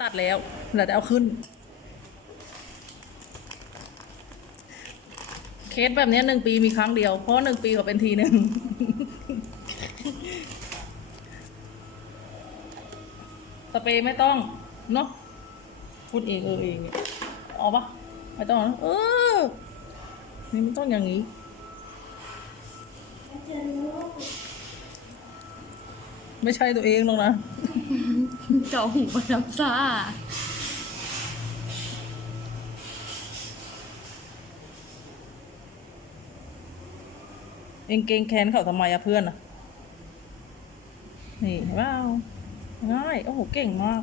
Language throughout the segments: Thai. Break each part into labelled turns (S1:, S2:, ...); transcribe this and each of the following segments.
S1: ตัดแล้วเราจะเอาขึ้น เคสแบบนี้หนึ่งปีมีครั้งเดียว เพราะหนึ่งปีเขาเป็นทีหนึ่งสเปรย์ไม่ต้องเนาะพูดเองเออเองเอาปะไม่ต้องนะเออ นี่มันต้องอย่างนี้ไม่ใช่ตัวเองหรอกนะ
S2: เกาหูประน้ำซ่า
S1: เองเกงแค้นเขาทำไมอะเพื่อนอะนี่เห็นเปล่าง่าย โอ้โห เก่งมาก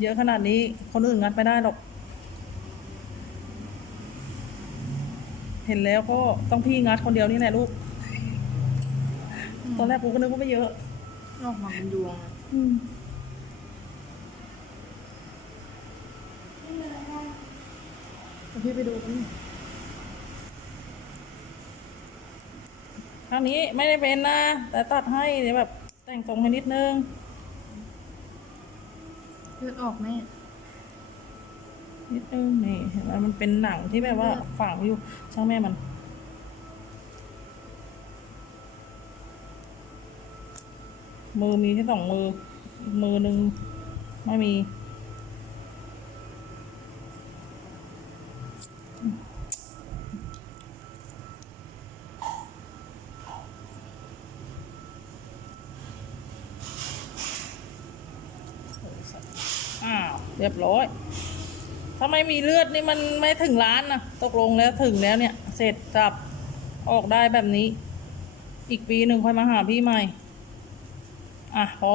S1: เยอะขนาดนี้ คนอื่นงัดไม่ได้หรอก เห็นแล้วก็ต้องพี่งัดคนเดียวนี่แหละลูก ตอนแรกกูก็นึกว่าไม่เยอะ
S2: ออกมาเป็นดวงอะ
S1: อืมเดี๋ยวพี่ไปดูกันครั้งนี้ไม่ได้เป็นนะ แต่ตัดให้เดี๋ยวแบบแต่งทรงให้นิดนึง
S2: เลือดออกแม่
S1: นิดนึงนี่เห็นไหมมันเป็นหนังที่แบบว่าฝังอยู่ช่างแม่มัน มือมีแค่สองมือ มือหนึ่งไม่มี อ้าว เรียบร้อย ถ้าไม่มีเลือดนี่มันไม่ถึงล้านนะตกลงแล้วถึงแล้วเนี่ย เสร็จจับออกได้แบบนี้ อีกปีหนึ่งค่อยมาหาพี่ใหม่ อะพอ